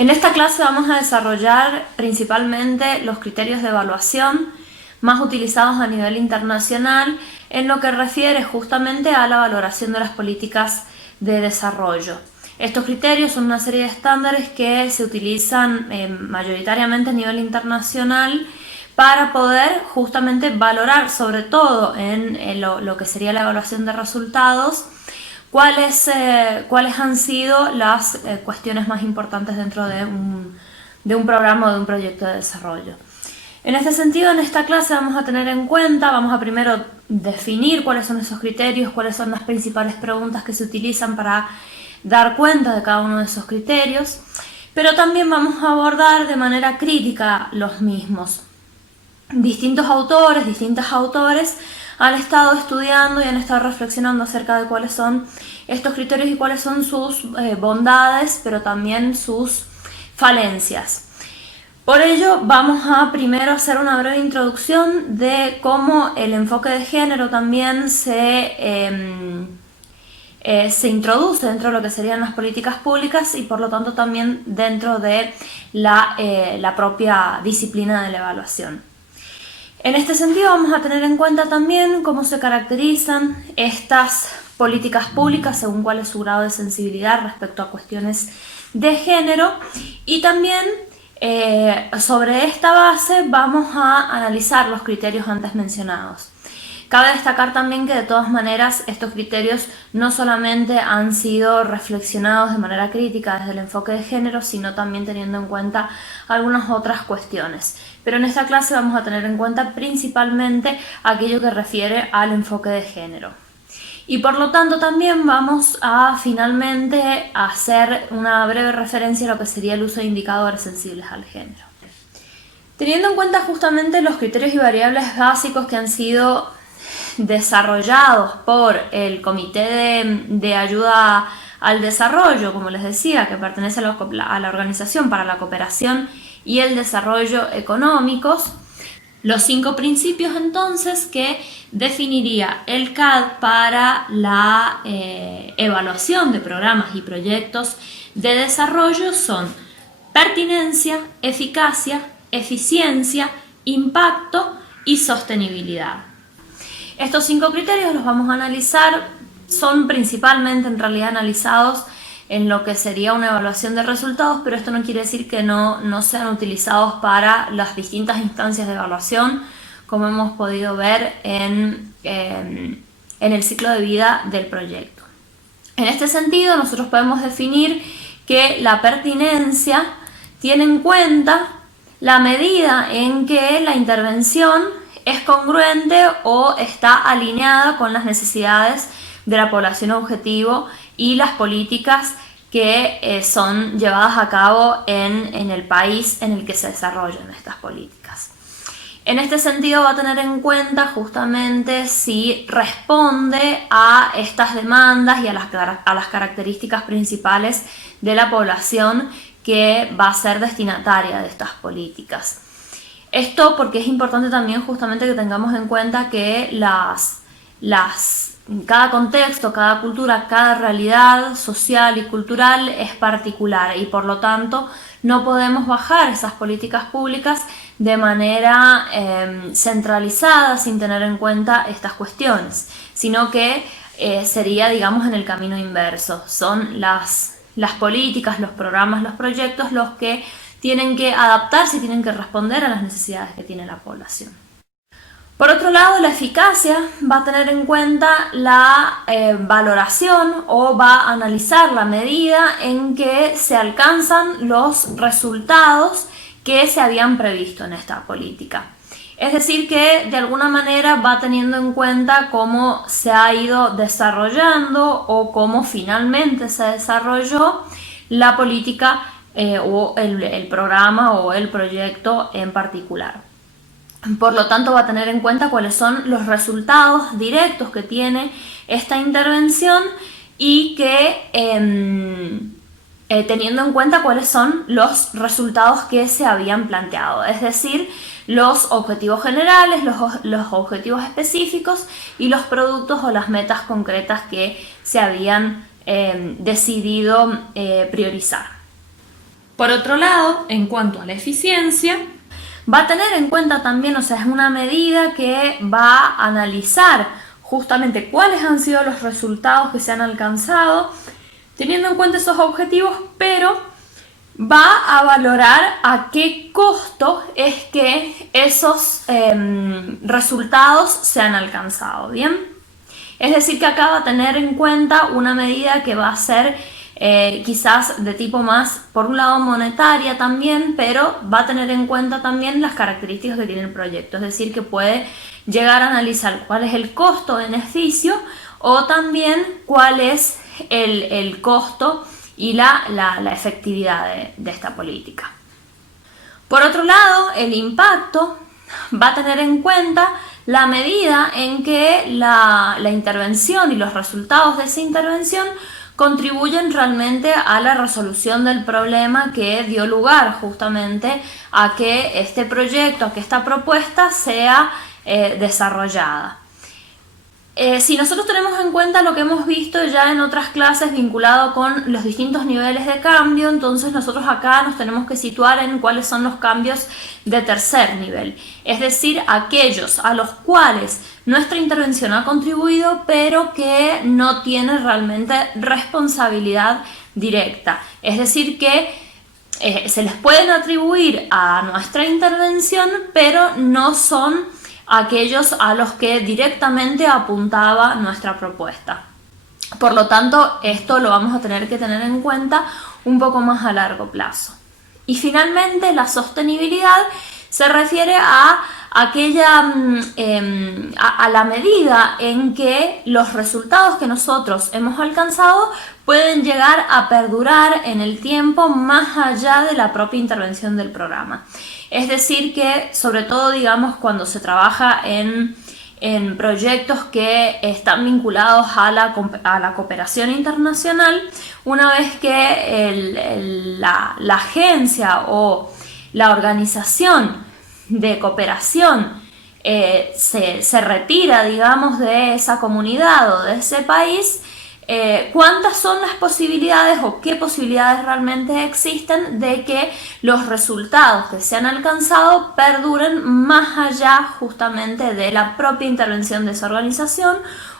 En esta clase vamos a desarrollar principalmente los criterios de evaluación más utilizados a nivel internacional en lo que refiere justamente a la valoración de las políticas de desarrollo. Estos criterios son una serie de estándares que se utilizan mayoritariamente a nivel internacional para poder justamente valorar, sobre todo en lo que sería la evaluación de resultados, cuáles han sido las cuestiones más importantes dentro de un programa o de un proyecto de desarrollo. En este sentido, en esta clase vamos a tener en cuenta, vamos a primero definir cuáles son esos criterios, cuáles son las principales preguntas que se utilizan para dar cuenta de cada uno de esos criterios, pero también vamos a abordar de manera crítica los mismos. Distintos autores, distintos autores han estado estudiando y han estado reflexionando acerca de cuáles son estos criterios y cuáles son sus bondades, pero también sus falencias. Por ello, vamos a primero hacer una breve introducción de cómo el enfoque de género también se introduce dentro de lo que serían las políticas públicas y por lo tanto también dentro de la propia disciplina de la evaluación. En este sentido vamos a tener en cuenta también cómo se caracterizan estas políticas públicas según cuál es su grado de sensibilidad respecto a cuestiones de género y también sobre esta base vamos a analizar los criterios antes mencionados. Cabe destacar también que de todas maneras estos criterios no solamente han sido reflexionados de manera crítica desde el enfoque de género, sino también teniendo en cuenta algunas otras cuestiones. Pero en esta clase vamos a tener en cuenta principalmente aquello que refiere al enfoque de género. Y por lo tanto también vamos a finalmente hacer una breve referencia a lo que sería el uso de indicadores sensibles al género. Teniendo en cuenta justamente los criterios y variables básicos que han sido desarrollados por el Comité de Ayuda al Desarrollo, como les decía, que pertenece a la Organización para la Cooperación y el Desarrollo Económicos, los 5 principios entonces que definiría el CAD para la evaluación de programas y proyectos de desarrollo son pertinencia, eficacia, eficiencia, impacto y sostenibilidad. Estos 5 criterios los vamos a analizar, son principalmente en realidad analizados en lo que sería una evaluación de resultados, pero esto no quiere decir que no sean utilizados para las distintas instancias de evaluación, como hemos podido ver en el ciclo de vida del proyecto. En este sentido, nosotros podemos definir que la pertinencia tiene en cuenta la medida en que la intervención es congruente o está alineada con las necesidades de la población objetivo y las políticas que son llevadas a cabo en el país en el que se desarrollan estas políticas. En este sentido va a tener en cuenta justamente si responde a estas demandas y a las características principales de la población que va a ser destinataria de estas políticas. Esto porque es importante también justamente que tengamos en cuenta que cada contexto, cada cultura, cada realidad social y cultural es particular y por lo tanto no podemos bajar esas políticas públicas de manera centralizada sin tener en cuenta estas cuestiones, sino que sería, digamos, en el camino inverso. Son las políticas, los programas, los proyectos los que tienen que adaptarse y tienen que responder a las necesidades que tiene la población. Por otro lado, la eficacia va a tener en cuenta la valoración o va a analizar la medida en que se alcanzan los resultados que se habían previsto en esta política. Es decir, que de alguna manera va teniendo en cuenta cómo se ha ido desarrollando o cómo finalmente se desarrolló la política o el programa o el proyecto en particular. Por lo tanto, va a tener en cuenta cuáles son los resultados directos que tiene esta intervención y que teniendo en cuenta cuáles son los resultados que se habían planteado, es decir, los objetivos generales, los objetivos específicos y los productos o las metas concretas que se habían decidido priorizar. Por otro lado, en cuanto a la eficiencia, va a tener en cuenta también, o sea, es una medida que va a analizar justamente cuáles han sido los resultados que se han alcanzado, teniendo en cuenta esos objetivos, pero va a valorar a qué costo es que esos resultados se han alcanzado, ¿bien? Es decir, que acá va a tener en cuenta una medida que va a ser quizás de tipo más, por un lado monetaria también, pero va a tener en cuenta también las características que tiene el proyecto, es decir, que puede llegar a analizar cuál es el costo-beneficio o también cuál es el costo y la efectividad de esta política. Por otro lado, el impacto va a tener en cuenta la medida en que la intervención y los resultados de esa intervención contribuyen realmente a la resolución del problema que dio lugar justamente a que este proyecto, a que esta propuesta sea desarrollada. Si nosotros tenemos en cuenta lo que hemos visto ya en otras clases vinculado con los distintos niveles de cambio, entonces nosotros acá nos tenemos que situar en cuáles son los cambios de tercer nivel, es decir, aquellos a los cuales nuestra intervención ha contribuido pero que no tiene realmente responsabilidad directa, es decir, que se les pueden atribuir a nuestra intervención pero no son aquellos a los que directamente apuntaba nuestra propuesta. Por lo tanto, esto lo vamos a tener que tener en cuenta un poco más a largo plazo. Y finalmente, la sostenibilidad se refiere a aquella a la medida en que los resultados que nosotros hemos alcanzado pueden llegar a perdurar en el tiempo más allá de la propia intervención del programa. Es decir que, sobre todo, digamos, cuando se trabaja en proyectos que están vinculados a la cooperación internacional, una vez que la agencia o la organización de cooperación se retira, digamos, de esa comunidad o de ese país, ¿cuántas son las posibilidades o qué posibilidades realmente existen de que los resultados que se han alcanzado perduren más allá justamente de la propia intervención de esa organización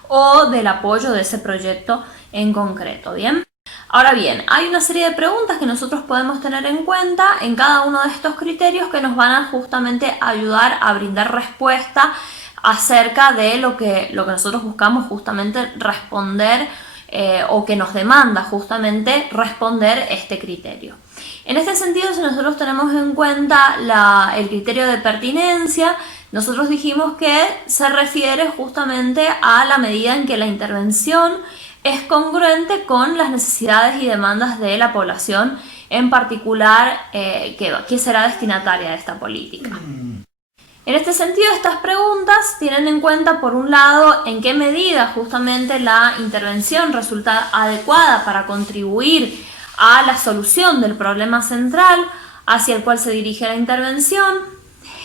o del apoyo de ese proyecto en concreto? ¿Bien? Ahora bien, hay una serie de preguntas que nosotros podemos tener en cuenta en cada uno de estos criterios que nos van a justamente ayudar a brindar respuesta acerca de lo que nosotros buscamos justamente responder o que nos demanda justamente responder este criterio. En este sentido, si nosotros tenemos en cuenta el criterio de pertinencia, nosotros dijimos que se refiere justamente a la medida en que la intervención es congruente con las necesidades y demandas de la población, en particular que será destinataria de esta política. En este sentido, estas preguntas tienen en cuenta, por un lado, en qué medida justamente la intervención resulta adecuada para contribuir a la solución del problema central hacia el cual se dirige la intervención,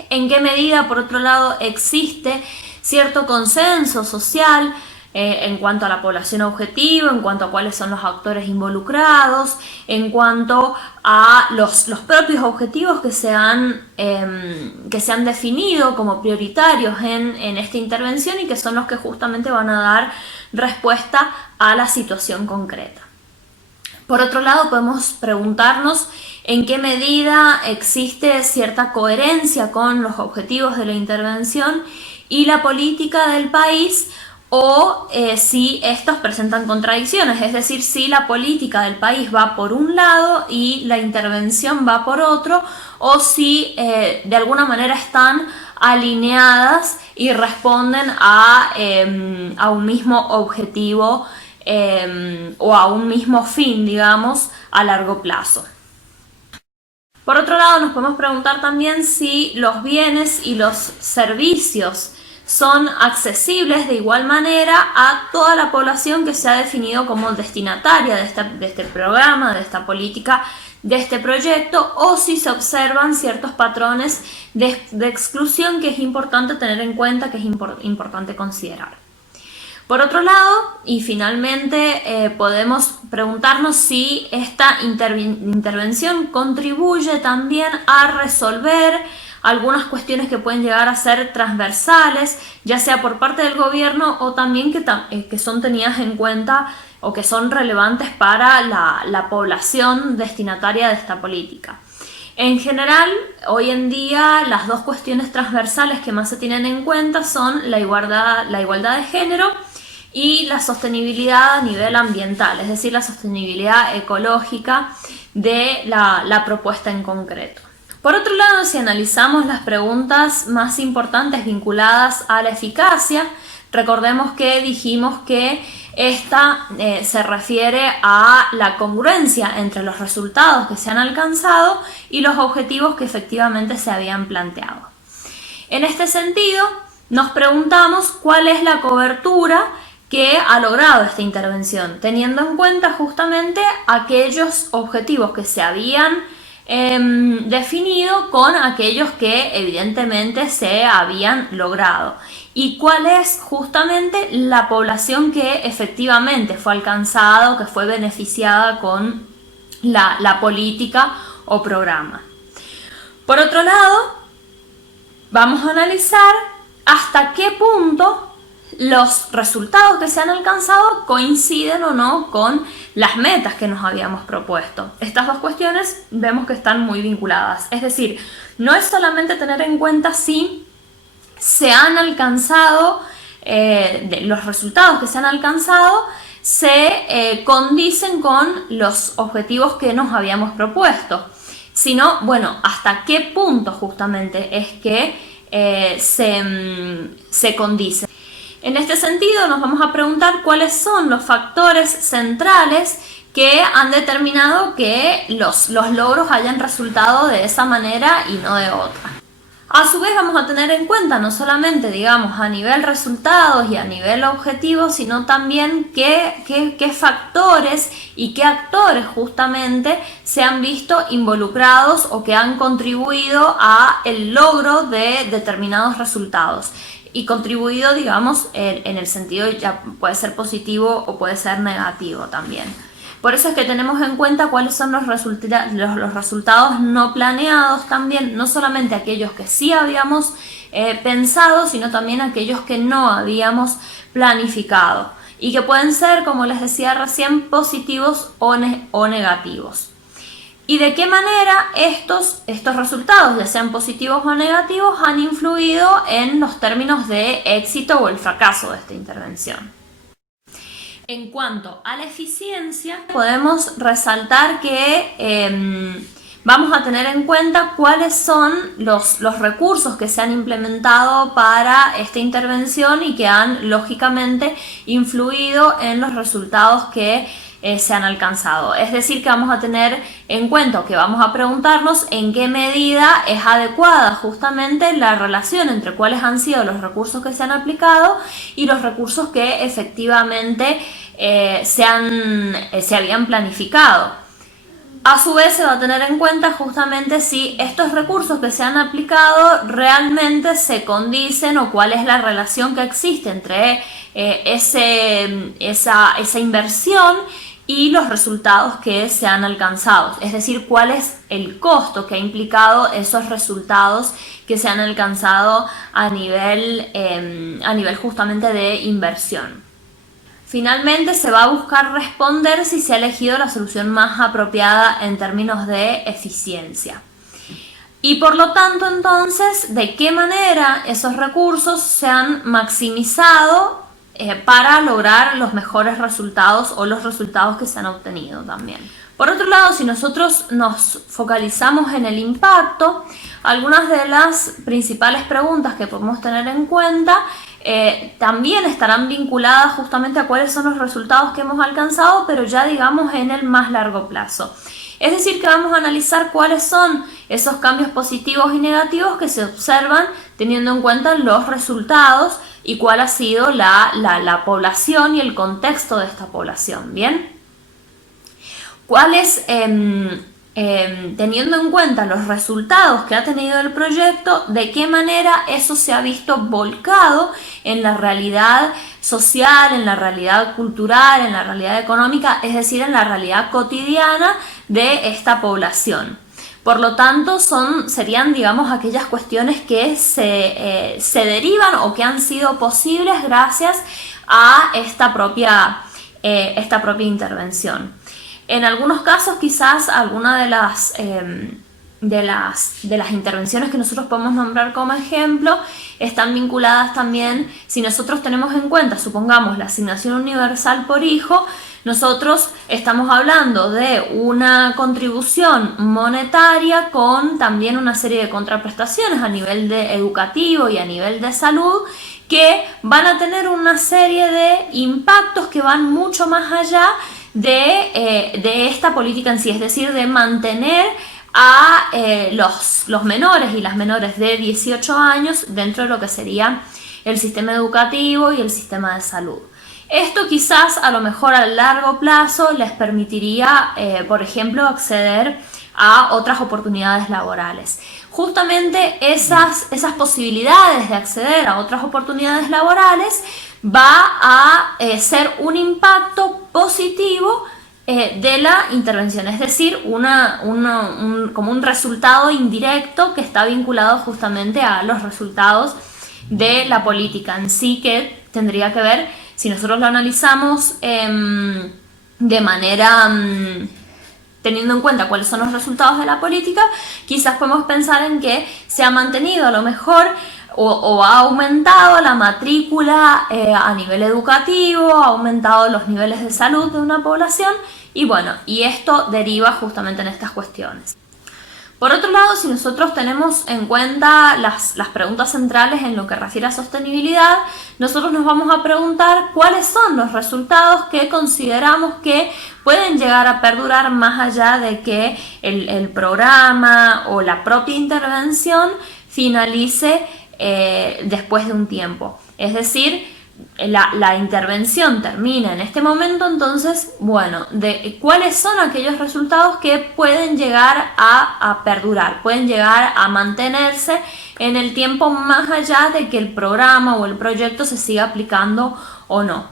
en qué medida, por otro lado, existe cierto consenso social en cuanto a la población objetivo, en cuanto a cuáles son los actores involucrados, en cuanto a los propios objetivos que se han definido como prioritarios en esta intervención y que son los que justamente van a dar respuesta a la situación concreta. Por otro lado, podemos preguntarnos en qué medida existe cierta coherencia con los objetivos de la intervención y la política del país, o si estos presentan contradicciones, es decir, si la política del país va por un lado y la intervención va por otro, o si de alguna manera están alineadas y responden a un mismo objetivo o a un mismo fin, digamos, a largo plazo. Por otro lado, nos podemos preguntar también si los bienes y los servicios son accesibles de igual manera a toda la población que se ha definido como destinataria de este programa, de esta política, de este proyecto, o si se observan ciertos patrones de exclusión que es importante tener en cuenta, que es importante considerar. Por otro lado, y finalmente, podemos preguntarnos si esta intervención contribuye también a resolver algunas cuestiones que pueden llegar a ser transversales, ya sea por parte del gobierno o también que son tenidas en cuenta o que son relevantes para la población destinataria de esta política. En general, hoy en día, las dos cuestiones transversales que más se tienen en cuenta son la igualdad de género y la sostenibilidad a nivel ambiental, es decir, la sostenibilidad ecológica de la propuesta en concreto. Por otro lado, si analizamos las preguntas más importantes vinculadas a la eficacia, recordemos que dijimos que esta se refiere a la congruencia entre los resultados que se han alcanzado y los objetivos que efectivamente se habían planteado. En este sentido, nos preguntamos cuál es la cobertura que ha logrado esta intervención, teniendo en cuenta justamente aquellos objetivos que se habían definido con aquellos que evidentemente se habían logrado y cuál es justamente la población que efectivamente fue alcanzada o que fue beneficiada con la política o programa. Por otro lado, vamos a analizar hasta qué punto los resultados que se han alcanzado coinciden o no con las metas que nos habíamos propuesto. Estas dos cuestiones vemos que están muy vinculadas. Es decir, no es solamente tener en cuenta si se han alcanzado, los resultados que se han alcanzado se condicen con los objetivos que nos habíamos propuesto, sino, bueno, hasta qué punto justamente es que se condicen. En este sentido, nos vamos a preguntar cuáles son los factores centrales que han determinado que los logros hayan resultado de esa manera y no de otra. A su vez, vamos a tener en cuenta no solamente, digamos, a nivel resultados y a nivel objetivo, sino también qué factores y qué actores justamente se han visto involucrados o que han contribuido a el logro de determinados resultados. Y contribuido, digamos, en el sentido ya puede ser positivo o puede ser negativo también. Por eso es que tenemos en cuenta cuáles son los resultados no planeados también, no solamente aquellos que sí habíamos pensado, sino también aquellos que no habíamos planificado y que pueden ser, como les decía recién, positivos o negativos. ¿Y de qué manera estos resultados, ya sean positivos o negativos, han influido en los términos de éxito o el fracaso de esta intervención? En cuanto a la eficiencia, podemos resaltar que vamos a tener en cuenta cuáles son los recursos que se han implementado para esta intervención y que han, lógicamente, influido en los resultados que se han alcanzado. Es decir, que vamos a tener en cuenta que vamos a preguntarnos en qué medida es adecuada justamente la relación entre cuáles han sido los recursos que se han aplicado y los recursos que efectivamente se habían planificado. A su vez, se va a tener en cuenta justamente si estos recursos que se han aplicado realmente se condicen o cuál es la relación que existe entre esa inversión y los resultados que se han alcanzado, es decir, cuál es el costo que ha implicado esos resultados que se han alcanzado a nivel justamente de inversión. Finalmente, se va a buscar responder si se ha elegido la solución más apropiada en términos de eficiencia. Y por lo tanto, entonces, ¿de qué manera esos recursos se han maximizado para lograr los mejores resultados o los resultados que se han obtenido también? Por otro lado, si nosotros nos focalizamos en el impacto, algunas de las principales preguntas que podemos tener en cuenta también estarán vinculadas justamente a cuáles son los resultados que hemos alcanzado, pero ya digamos en el más largo plazo. Es decir, que vamos a analizar cuáles son esos cambios positivos y negativos que se observan teniendo en cuenta los resultados y cuál ha sido la población y el contexto de esta población. ¿Bien? ¿Cuáles, teniendo en cuenta los resultados que ha tenido el proyecto, de qué manera eso se ha visto volcado en la realidad social, en la realidad cultural, en la realidad económica, es decir, en la realidad cotidiana de esta población. Por lo tanto, serían, digamos, aquellas cuestiones que se derivan o que han sido posibles gracias a esta propia intervención. En algunos casos, quizás alguna de las intervenciones que nosotros podemos nombrar como ejemplo están vinculadas también, si nosotros tenemos en cuenta, supongamos, la asignación universal por hijo, nosotros estamos hablando de una contribución monetaria con también una serie de contraprestaciones a nivel educativo y a nivel de salud, que van a tener una serie de impactos que van mucho más allá de esta política en sí, es decir, de mantener a los menores y las menores de 18 años dentro de lo que sería el sistema educativo y el sistema de salud. Esto quizás a lo mejor a largo plazo les permitiría, por ejemplo, acceder a otras oportunidades laborales. Justamente esas posibilidades de acceder a otras oportunidades laborales va a ser un impacto positivo de la intervención, es decir, como un resultado indirecto que está vinculado justamente a los resultados de la política en sí, que tendría que ver, si nosotros lo analizamos de manera teniendo en cuenta cuáles son los resultados de la política, quizás podemos pensar en que se ha mantenido a lo mejor o ha aumentado la matrícula a nivel educativo, ha aumentado los niveles de salud de una población y bueno, y esto deriva justamente en estas cuestiones. Por otro lado, si nosotros tenemos en cuenta las preguntas centrales en lo que refiere a sostenibilidad, nosotros nos vamos a preguntar cuáles son los resultados que consideramos que pueden llegar a perdurar más allá de que el programa o la propia intervención finalice después de un tiempo. Es decir, la intervención termina en este momento, entonces, bueno, de cuáles son aquellos resultados que pueden llegar a perdurar, pueden llegar a mantenerse en el tiempo más allá de que el programa o el proyecto se siga aplicando o no.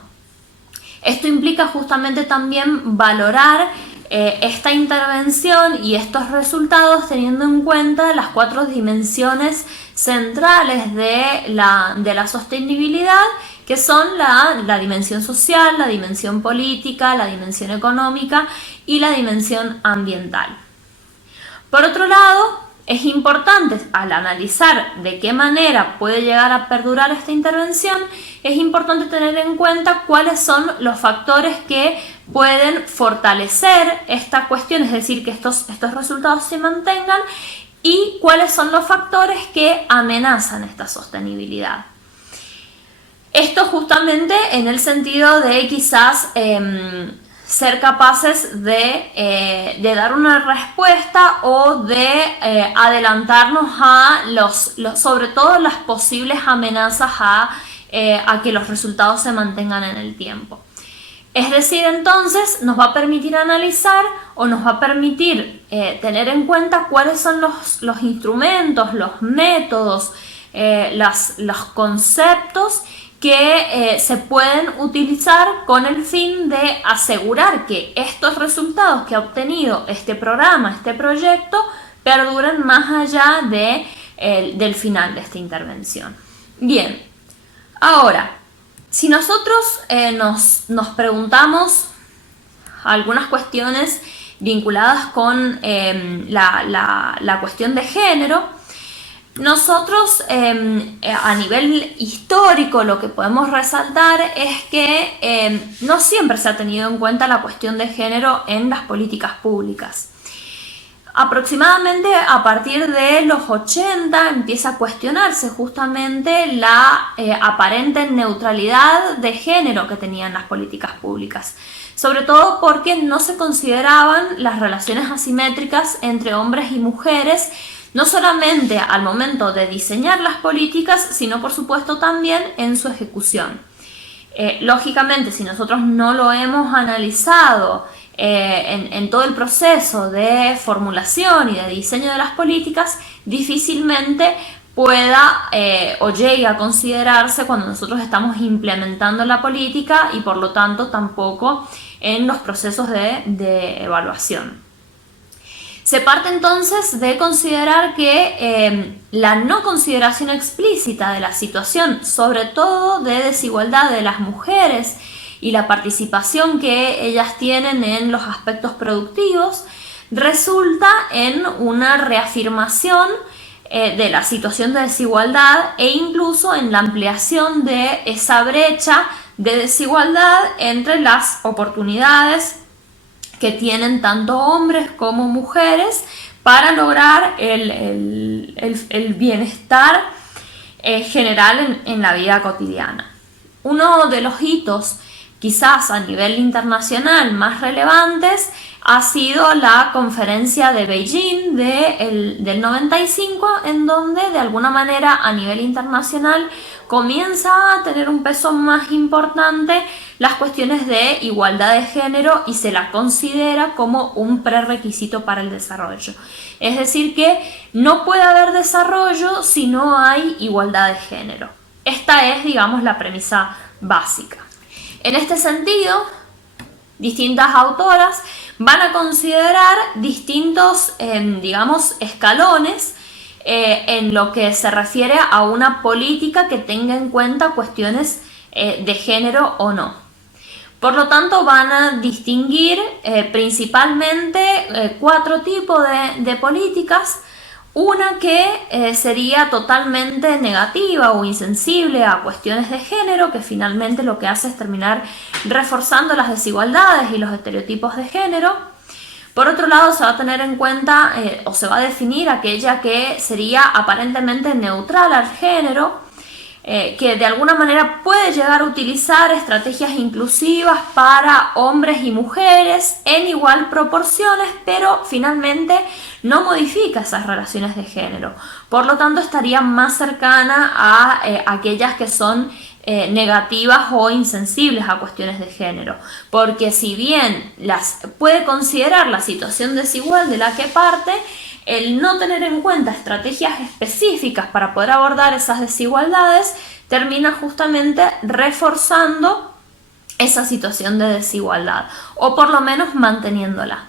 Esto implica justamente también valorar esta intervención y estos resultados teniendo en cuenta las 4 dimensiones centrales de la sostenibilidad, que son la dimensión social, la dimensión política, la dimensión económica y la dimensión ambiental. Por otro lado, es importante, al analizar de qué manera puede llegar a perdurar esta intervención, es importante tener en cuenta cuáles son los factores que pueden fortalecer esta cuestión, es decir, que estos resultados se mantengan, y cuáles son los factores que amenazan esta sostenibilidad. Esto justamente en el sentido de quizás ser capaces de dar una respuesta o de adelantarnos a sobre todo las posibles amenazas a que los resultados se mantengan en el tiempo. Es decir, entonces nos va a permitir analizar o nos va a permitir tener en cuenta cuáles son los instrumentos, los métodos, los conceptos que se pueden utilizar con el fin de asegurar que estos resultados que ha obtenido este programa, este proyecto, perduren más allá del final de esta intervención. Bien, ahora, si nosotros nos preguntamos algunas cuestiones vinculadas con la cuestión de género, nosotros a nivel histórico lo que podemos resaltar es que no siempre se ha tenido en cuenta la cuestión de género en las políticas públicas. Aproximadamente a partir de los 80 empieza a cuestionarse justamente la aparente neutralidad de género que tenían las políticas públicas, sobre todo porque no se consideraban las relaciones asimétricas entre hombres y mujeres, no solamente al momento de diseñar las políticas, sino por supuesto también en su ejecución. Lógicamente, si nosotros no lo hemos analizado en todo el proceso de formulación y de diseño de las políticas, difícilmente pueda o llegue a considerarse cuando nosotros estamos implementando la política y por lo tanto tampoco en los procesos de evaluación. Se parte entonces de considerar que la no consideración explícita de la situación, sobre todo de desigualdad de las mujeres y la participación que ellas tienen en los aspectos productivos, resulta en una reafirmación de la situación de desigualdad e incluso en la ampliación de esa brecha de desigualdad entre las oportunidades que tienen tanto hombres como mujeres para lograr el bienestar general en la vida cotidiana. Uno de los hitos quizás a nivel internacional más relevantes ha sido la conferencia de Beijing del 95, en donde de alguna manera a nivel internacional comienza a tener un peso más importante las cuestiones de igualdad de género y se la considera como un prerequisito para el desarrollo. Es decir, que no puede haber desarrollo si no hay igualdad de género. Esta es, digamos, la premisa básica. En este sentido, distintas autoras van a considerar distintos, digamos, escalones en lo que se refiere a una política que tenga en cuenta cuestiones de género o no. Por lo tanto, van a distinguir principalmente 4 tipos de políticas. Una que sería totalmente negativa o insensible a cuestiones de género, que finalmente lo que hace es terminar reforzando las desigualdades y los estereotipos de género. Por otro lado, se va a tener en cuenta o se va a definir aquella que sería aparentemente neutral al género, que de alguna manera puede llegar a utilizar estrategias inclusivas para hombres y mujeres en igual proporciones, pero finalmente no modifica esas relaciones de género. Por lo tanto, estaría más cercana a aquellas que son negativas o insensibles a cuestiones de género, porque si bien puede considerar la situación desigual de la que parte, el no tener en cuenta estrategias específicas para poder abordar esas desigualdades termina justamente reforzando esa situación de desigualdad o por lo menos manteniéndola.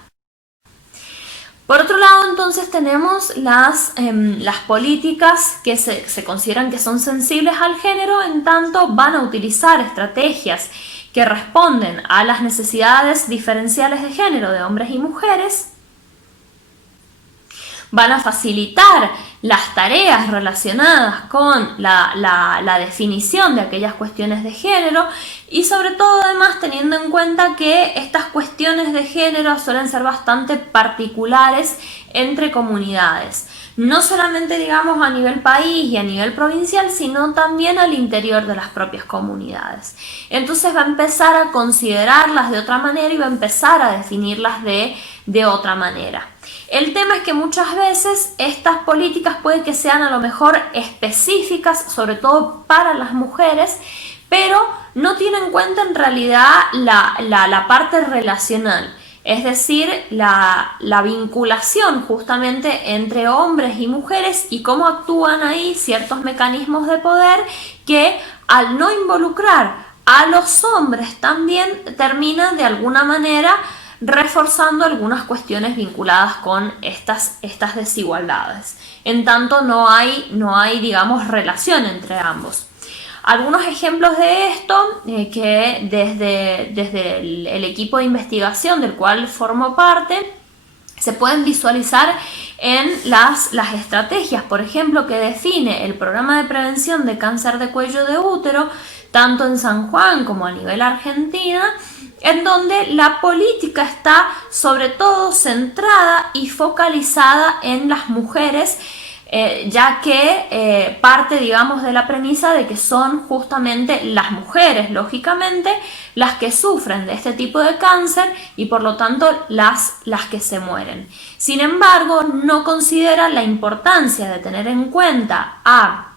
Por otro lado, entonces tenemos las políticas que se consideran que son sensibles al género, en tanto van a utilizar estrategias que responden a las necesidades diferenciales de género de hombres y mujeres, van a facilitar las tareas relacionadas con la definición de aquellas cuestiones de género y sobre todo además teniendo en cuenta que estas cuestiones de género suelen ser bastante particulares entre comunidades. No solamente digamos a nivel país y a nivel provincial, sino también al interior de las propias comunidades. Entonces va a empezar a considerarlas de otra manera y va a empezar a definirlas de otra manera. El tema es que muchas veces estas políticas puede que sean a lo mejor específicas, sobre todo para las mujeres, pero no tienen en cuenta en realidad la parte relacional. Es decir, la vinculación justamente entre hombres y mujeres y cómo actúan ahí ciertos mecanismos de poder que al no involucrar a los hombres también terminan de alguna manera reforzando algunas cuestiones vinculadas con estas desigualdades. En tanto no hay digamos, relación entre ambos. Algunos ejemplos de esto que desde el equipo de investigación del cual formo parte se pueden visualizar en las estrategias, por ejemplo, que define el programa de prevención de cáncer de cuello de útero, tanto en San Juan como a nivel Argentina, en donde la política está sobre todo centrada y focalizada en las mujeres, ya que parte, digamos, de la premisa de que son justamente las mujeres, lógicamente, las que sufren de este tipo de cáncer y por lo tanto las que se mueren. Sin embargo, no considera la importancia de tener en cuenta a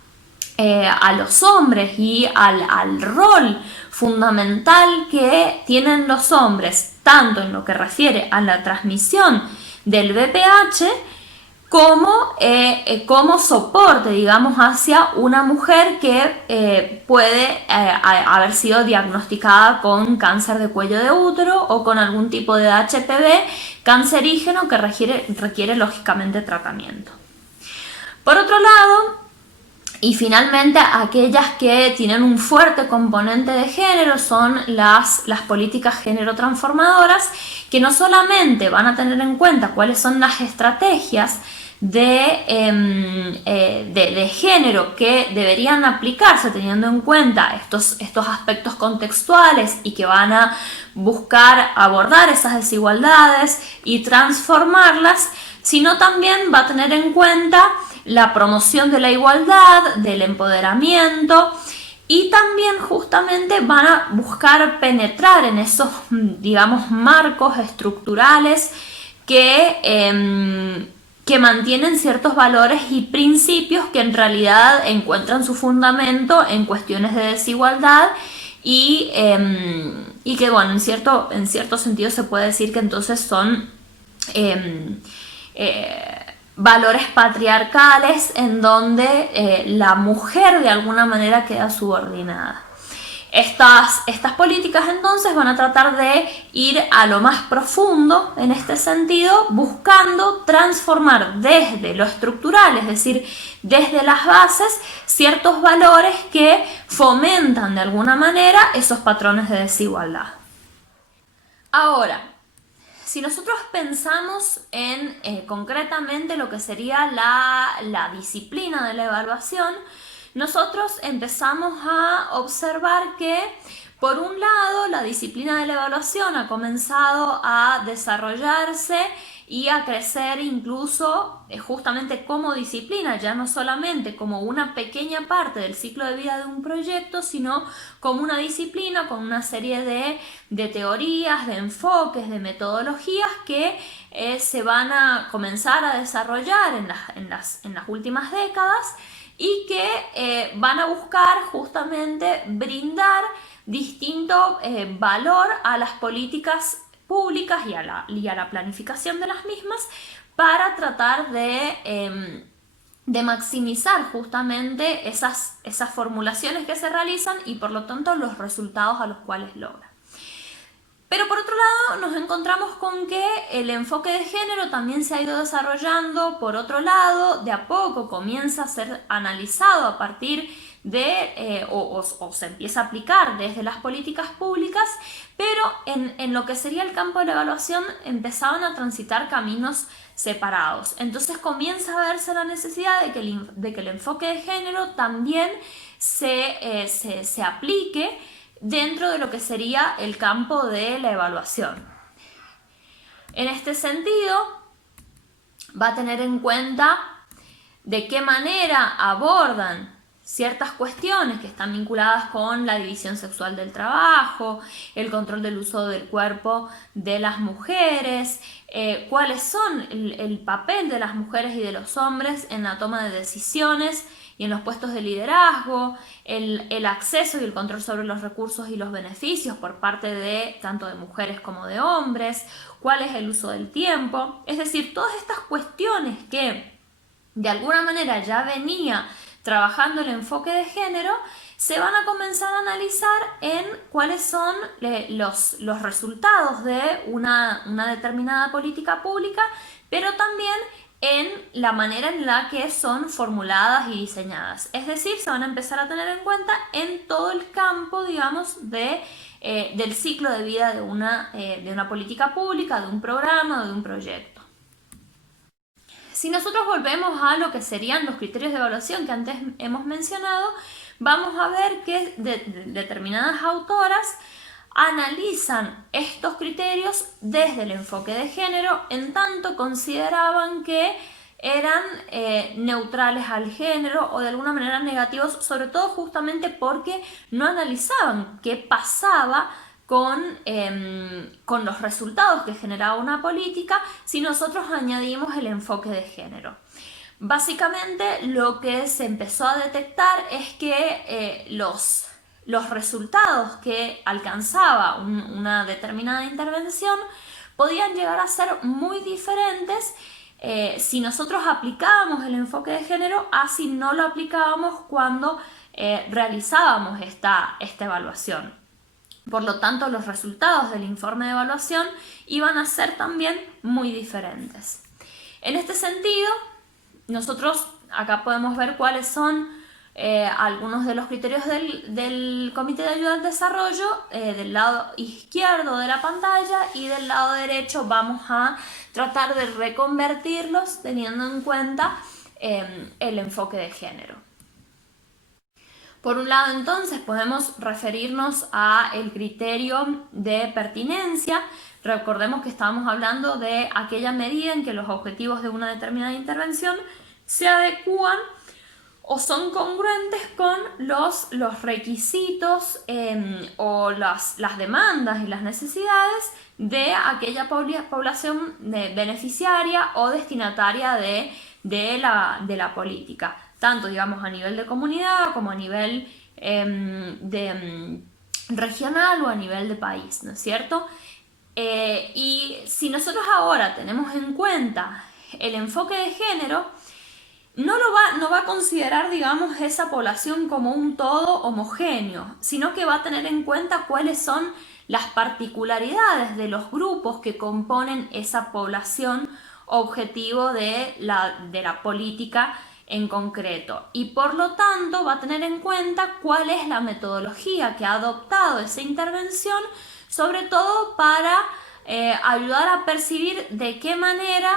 los hombres y al rol fundamental que tienen los hombres, tanto en lo que refiere a la transmisión del VPH, como soporte, digamos, hacia una mujer que puede haber sido diagnosticada con cáncer de cuello de útero o con algún tipo de HPV cancerígeno que requiere lógicamente tratamiento. Por otro lado, y finalmente, aquellas que tienen un fuerte componente de género son las políticas género transformadoras, que no solamente van a tener en cuenta cuáles son las estrategias de género que deberían aplicarse teniendo en cuenta estos aspectos contextuales y que van a buscar abordar esas desigualdades y transformarlas, sino también va a tener en cuenta la promoción de la igualdad, del empoderamiento, y también justamente van a buscar penetrar en esos, digamos, marcos estructurales que mantienen ciertos valores y principios que en realidad encuentran su fundamento en cuestiones de desigualdad y que, bueno, en cierto sentido se puede decir que entonces son valores patriarcales en donde la mujer de alguna manera queda subordinada. Estas políticas entonces van a tratar de ir a lo más profundo en este sentido, buscando transformar desde lo estructural, es decir, desde las bases, ciertos valores que fomentan de alguna manera esos patrones de desigualdad. Ahora, si nosotros pensamos en concretamente lo que sería la disciplina de la evaluación, nosotros empezamos a observar que, por un lado, la disciplina de la evaluación ha comenzado a desarrollarse y a crecer incluso justamente como disciplina, ya no solamente como una pequeña parte del ciclo de vida de un proyecto, sino como una disciplina con una serie de teorías, de enfoques, de metodologías que se van a comenzar a desarrollar en las últimas décadas y que van a buscar justamente brindar distinto valor a las políticas públicas y a la planificación de las mismas para tratar de maximizar justamente esas formulaciones que se realizan y por lo tanto los resultados a los cuales logran. Pero por otro lado nos encontramos con que el enfoque de género también se ha ido desarrollando. Por otro lado, de a poco comienza a ser analizado a partir de o se empieza a aplicar desde las políticas públicas, pero en lo que sería el campo de la evaluación empezaban a transitar caminos separados. Entonces comienza a verse la necesidad de que el enfoque de género también se aplique dentro de lo que sería el campo de la evaluación. En este sentido, va a tener en cuenta de qué manera abordan ciertas cuestiones que están vinculadas con la división sexual del trabajo, el control del uso del cuerpo de las mujeres, cuáles son el papel de las mujeres y de los hombres en la toma de decisiones y en los puestos de liderazgo, el acceso y el control sobre los recursos y los beneficios por parte de tanto de mujeres como de hombres, cuál es el uso del tiempo, es decir, todas estas cuestiones que de alguna manera ya venía trabajando el enfoque de género, se van a comenzar a analizar en cuáles son los resultados de una determinada política pública, pero también en la manera en la que son formuladas y diseñadas. Es decir, se van a empezar a tener en cuenta en todo el campo, digamos, del ciclo de vida de una política pública, de un programa o de un proyecto. Si nosotros volvemos a lo que serían los criterios de evaluación que antes hemos mencionado, vamos a ver que determinadas autoras analizan estos criterios desde el enfoque de género, en tanto consideraban que eran neutrales al género o de alguna manera negativos, sobre todo justamente porque no analizaban qué pasaba con los resultados que generaba una política si nosotros añadimos el enfoque de género. Básicamente lo que se empezó a detectar es que los resultados que alcanzaba una determinada intervención podían llegar a ser muy diferentes si nosotros aplicábamos el enfoque de género, así no lo aplicábamos cuando realizábamos esta evaluación. Por lo tanto, los resultados del informe de evaluación iban a ser también muy diferentes. En este sentido, nosotros acá podemos ver cuáles son algunos de los criterios del Comité de Ayuda al Desarrollo. Del lado izquierdo de la pantalla y del lado derecho vamos a tratar de reconvertirlos teniendo en cuenta el enfoque de género. Por un lado, entonces, podemos referirnos al criterio de pertinencia. Recordemos que estábamos hablando de aquella medida en que los objetivos de una determinada intervención se adecúan o son congruentes con los requisitos o las demandas y las necesidades de aquella población beneficiaria o destinataria de la política, tanto digamos a nivel de comunidad como a nivel regional o a nivel de país, ¿no es cierto? Y si nosotros ahora tenemos en cuenta el enfoque de género, no va a considerar, digamos, esa población como un todo homogéneo, sino que va a tener en cuenta cuáles son las particularidades de los grupos que componen esa población objetivo de la política en concreto. Y por lo tanto va a tener en cuenta cuál es la metodología que ha adoptado esa intervención, sobre todo para ayudar a percibir de qué manera,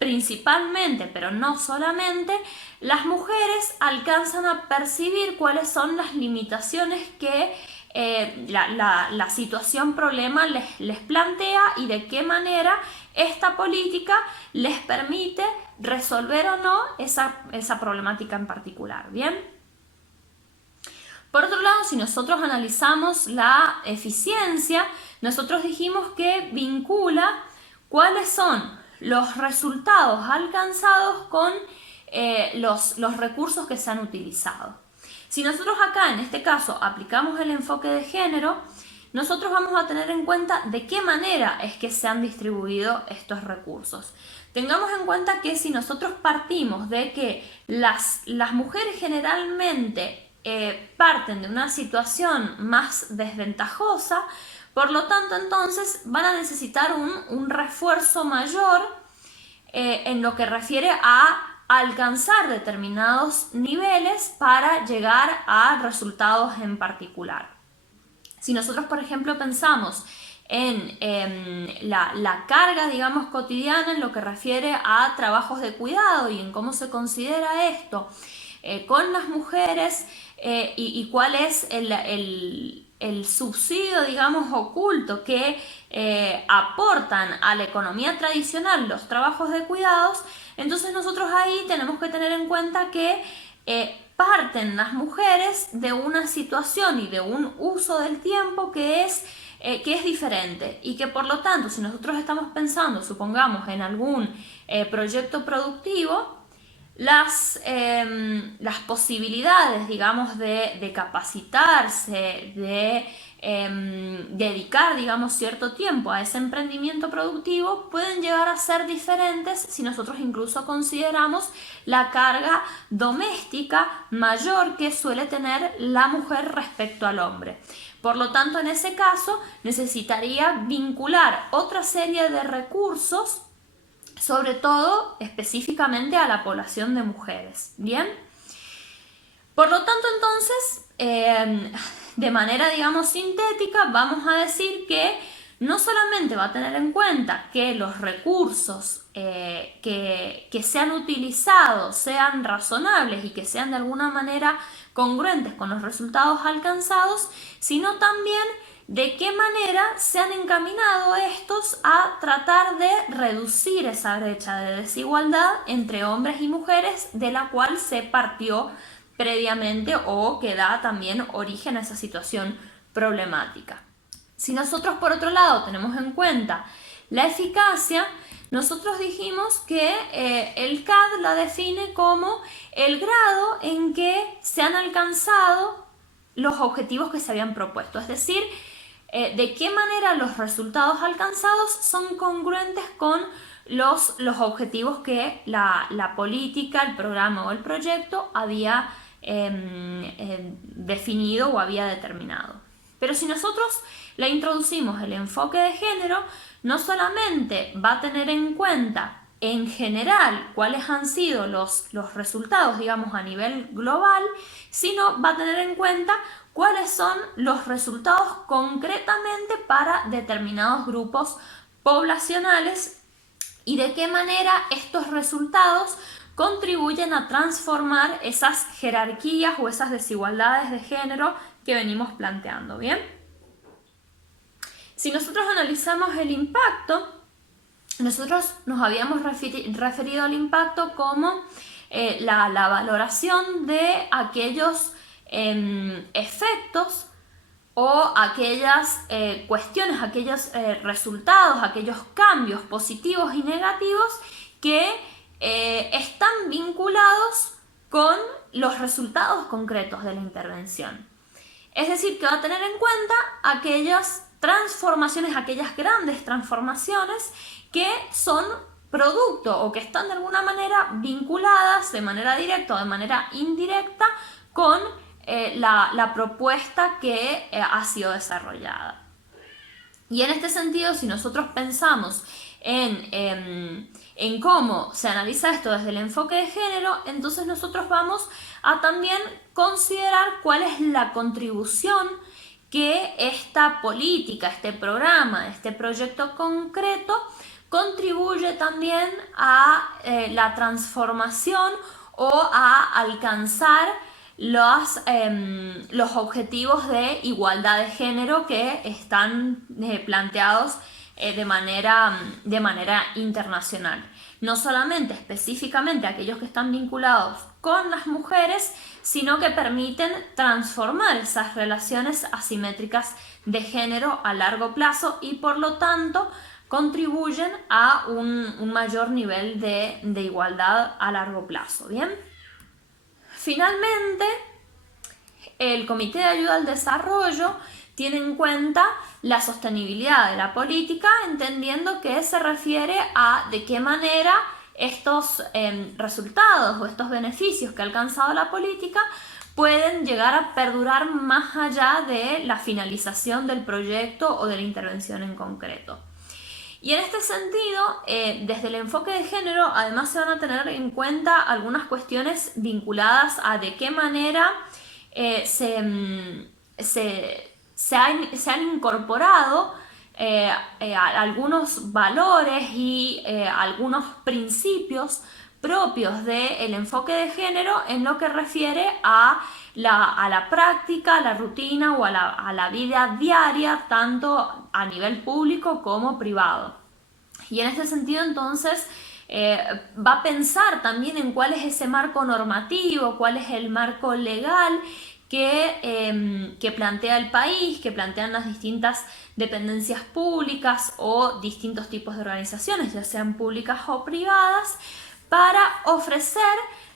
principalmente, pero no solamente, las mujeres alcanzan a percibir cuáles son las limitaciones que la situación problema les plantea y de qué manera esta política les permite resolver o no esa problemática en particular. ¿Bien? Por otro lado, si nosotros analizamos la eficiencia, nosotros dijimos que vincula cuáles son los resultados alcanzados con los recursos que se han utilizado. Si nosotros acá, en este caso, aplicamos el enfoque de género, nosotros vamos a tener en cuenta de qué manera es que se han distribuido estos recursos. Tengamos en cuenta que si nosotros partimos de que las mujeres generalmente parten de una situación más desventajosa, por lo tanto, entonces van a necesitar un refuerzo mayor en lo que refiere a alcanzar determinados niveles para llegar a resultados en particular. Si nosotros, por ejemplo, pensamos en la carga, digamos, cotidiana en lo que refiere a trabajos de cuidado y en cómo se considera esto con las mujeres y cuál es el subsidio, digamos, oculto que aportan a la economía tradicional los trabajos de cuidados, entonces nosotros ahí tenemos que tener en cuenta que parten las mujeres de una situación y de un uso del tiempo que es diferente y que por lo tanto, si nosotros estamos pensando, supongamos, en algún proyecto productivo, las posibilidades, digamos, de capacitarse, de dedicar, digamos, cierto tiempo a ese emprendimiento productivo pueden llegar a ser diferentes si nosotros incluso consideramos la carga doméstica mayor que suele tener la mujer respecto al hombre. Por lo tanto, en ese caso, necesitaría vincular otra serie de recursos, sobre todo específicamente a la población de mujeres. ¿Bien? Por lo tanto, entonces, de manera, digamos, sintética, vamos a decir que no solamente va a tener en cuenta que los recursos que se han utilizado sean razonables y que sean de alguna manera congruentes con los resultados alcanzados, sino también de qué manera se han encaminado estos a tratar de reducir esa brecha de desigualdad entre hombres y mujeres de la cual se partió previamente o que da también origen a esa situación problemática. Si nosotros, por otro lado, tenemos en cuenta la eficacia, nosotros dijimos que el CAD la define como el grado en que se han alcanzado los objetivos que se habían propuesto, es decir, de qué manera los resultados alcanzados son congruentes con los objetivos que la política, el programa o el proyecto había definido o había determinado. Pero si nosotros le introducimos el enfoque de género, no solamente va a tener en cuenta en general cuáles han sido los resultados, digamos, a nivel global, sino va a tener en cuenta cuáles son los resultados concretamente para determinados grupos poblacionales y de qué manera estos resultados contribuyen a transformar esas jerarquías o esas desigualdades de género que venimos planteando, ¿bien? Si nosotros analizamos el impacto, nosotros nos habíamos referido al impacto como la valoración de aquellos efectos o aquellas cuestiones, aquellos resultados, aquellos cambios positivos y negativos que están vinculados con los resultados concretos de la intervención. Es decir, que va a tener en cuenta aquellas transformaciones, aquellas grandes transformaciones que son producto o que están de alguna manera vinculadas de manera directa o de manera indirecta con la propuesta que ha sido desarrollada. Y en este sentido, si nosotros pensamos en cómo se analiza esto desde el enfoque de género, entonces nosotros vamos a también considerar cuál es la contribución que esta política, este programa, este proyecto concreto contribuye también a la transformación o a alcanzar los objetivos de igualdad de género que están planteados de manera internacional. No solamente específicamente aquellos que están vinculados con las mujeres, sino que permiten transformar esas relaciones asimétricas de género a largo plazo y por lo tanto contribuyen a un mayor nivel de igualdad a largo plazo. ¿Bien? Finalmente, el Comité de Ayuda al Desarrollo tiene en cuenta la sostenibilidad de la política, entendiendo que se refiere a de qué manera estos resultados o estos beneficios que ha alcanzado la política pueden llegar a perdurar más allá de la finalización del proyecto o de la intervención en concreto. Y en este sentido, desde el enfoque de género, además se van a tener en cuenta algunas cuestiones vinculadas a de qué manera se han incorporado algunos valores y algunos principios propios del enfoque de género en lo que refiere a la práctica, a la rutina o a la vida diaria, tanto a nivel público como privado. Y en este sentido, entonces, va a pensar también en cuál es ese marco normativo, cuál es el marco legal que plantea el país, que plantean las distintas dependencias públicas o distintos tipos de organizaciones, ya sean públicas o privadas, para ofrecer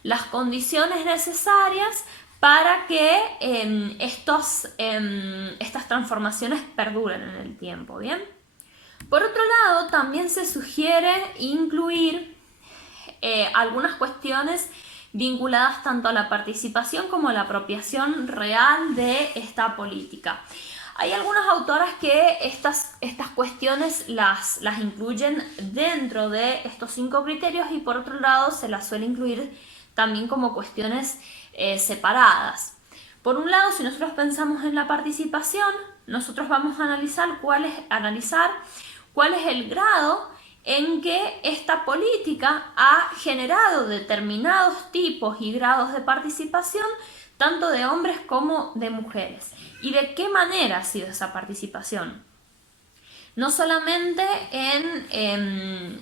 las condiciones necesarias para que estas transformaciones perduren en el tiempo, ¿bien? Por otro lado, también se sugiere incluir algunas cuestiones vinculadas tanto a la participación como a la apropiación real de esta política. Hay algunas autoras que estas cuestiones las incluyen dentro de estos 5 criterios y por otro lado se las suele incluir también como cuestiones separadas. Por un lado, si nosotros pensamos en la participación, nosotros vamos a analizar cuál es el grado en que esta política ha generado determinados tipos y grados de participación tanto de hombres como de mujeres. ¿Y de qué manera ha sido esa participación? No solamente en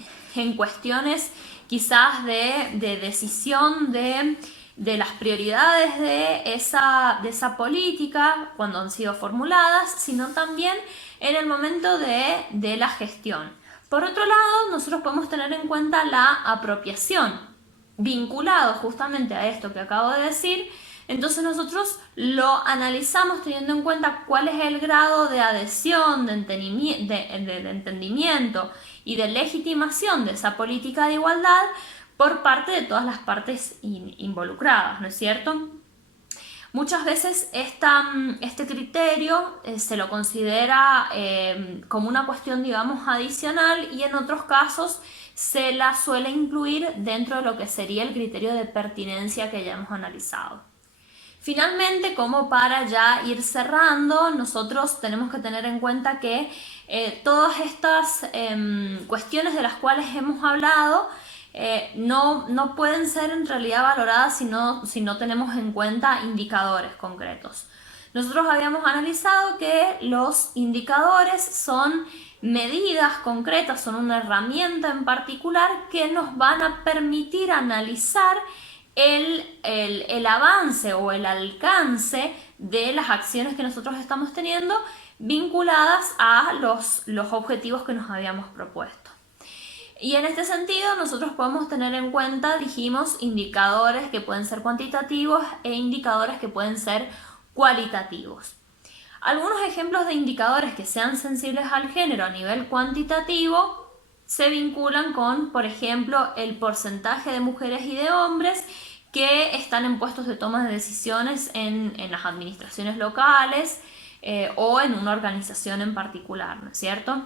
cuestiones quizás de decisión de las prioridades de esa política cuando han sido formuladas, sino también en el momento de la gestión. Por otro lado, nosotros podemos tener en cuenta la apropiación, vinculado justamente a esto que acabo de decir, Entonces nosotros lo analizamos teniendo en cuenta cuál es el grado de adhesión, de entendimiento y de legitimación de esa política de igualdad por parte de todas las partes involucradas, ¿no es cierto? Muchas veces este criterio se lo considera como una cuestión, digamos, adicional, y en otros casos se la suele incluir dentro de lo que sería el criterio de pertinencia que ya hemos analizado. Finalmente, como para ya ir cerrando, nosotros tenemos que tener en cuenta que todas estas cuestiones de las cuales hemos hablado no pueden ser en realidad valoradas si no tenemos en cuenta indicadores concretos. Nosotros habíamos analizado que los indicadores son medidas concretas, son una herramienta en particular que nos van a permitir analizar el avance o el alcance de las acciones que nosotros estamos teniendo vinculadas a los objetivos que nos habíamos propuesto. Y en este sentido nosotros podemos tener en cuenta, dijimos, indicadores que pueden ser cuantitativos e indicadores que pueden ser cualitativos. Algunos ejemplos de indicadores que sean sensibles al género a nivel cuantitativo se vinculan con, por ejemplo, el porcentaje de mujeres y de hombres que están en puestos de toma de decisiones en las administraciones locales o en una organización en particular, ¿no es cierto?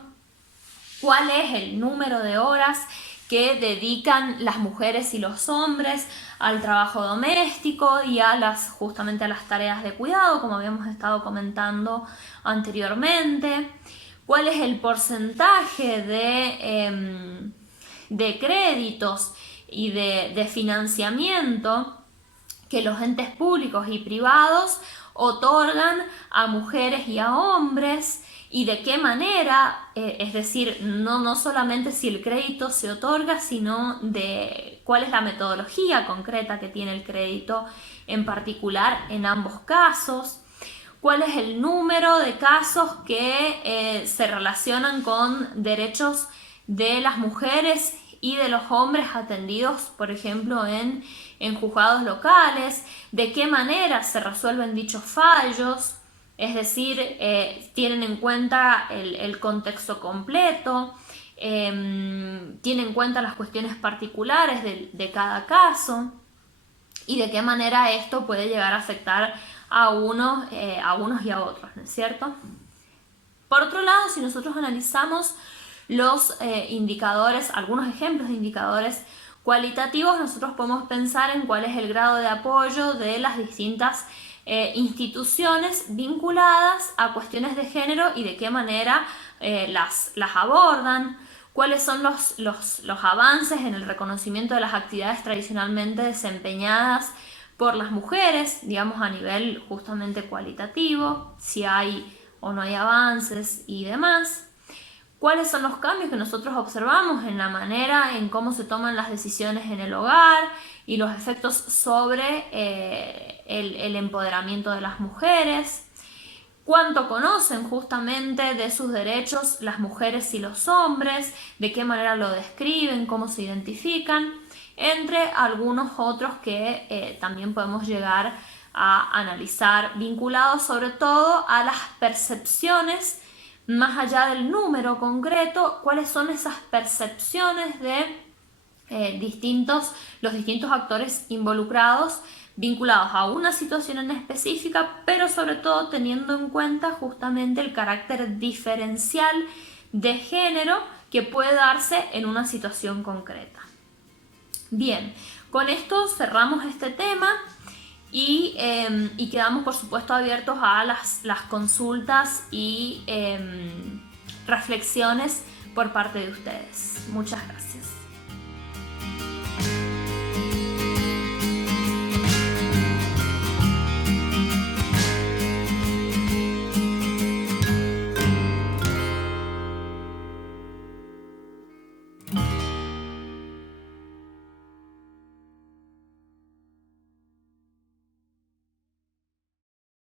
¿Cuál es el número de horas que dedican las mujeres y los hombres al trabajo doméstico y justamente a las tareas de cuidado, como habíamos estado comentando anteriormente? ¿Cuál es el porcentaje de créditos y de financiamiento que los entes públicos y privados otorgan a mujeres y a hombres? ¿Y de qué manera? Es decir, no solamente si el crédito se otorga, sino de cuál es la metodología concreta que tiene el crédito en particular en ambos casos. ¿Cuál es el número de casos que se relacionan con derechos de las mujeres y de los hombres atendidos, por ejemplo, en juzgados locales? ¿De qué manera se resuelven dichos fallos? Es decir, tienen en cuenta el contexto completo, tienen en cuenta las cuestiones particulares de cada caso, y de qué manera esto puede llegar a afectar a unos y a otros, ¿no es cierto? Por otro lado, si nosotros analizamos los indicadores, algunos ejemplos de indicadores cualitativos, nosotros podemos pensar en cuál es el grado de apoyo de las distintas instituciones vinculadas a cuestiones de género y de qué manera las abordan, cuáles son los avances en el reconocimiento de las actividades tradicionalmente desempeñadas por las mujeres, digamos a nivel justamente cualitativo, si hay o no hay avances y demás. ¿Cuáles son los cambios que nosotros observamos en la manera en cómo se toman las decisiones en el hogar y los efectos sobre el empoderamiento de las mujeres? ¿Cuánto conocen justamente de sus derechos las mujeres y los hombres? ¿De qué manera lo describen? ¿Cómo se identifican? Entre algunos otros que también podemos llegar a analizar, vinculados sobre todo a las percepciones, más allá del número concreto, cuáles son esas percepciones de los distintos actores involucrados, vinculados a una situación en específica, pero sobre todo teniendo en cuenta justamente el carácter diferencial de género que puede darse en una situación concreta. Bien, con esto cerramos este tema y quedamos por supuesto abiertos a las consultas y reflexiones por parte de ustedes. Muchas gracias.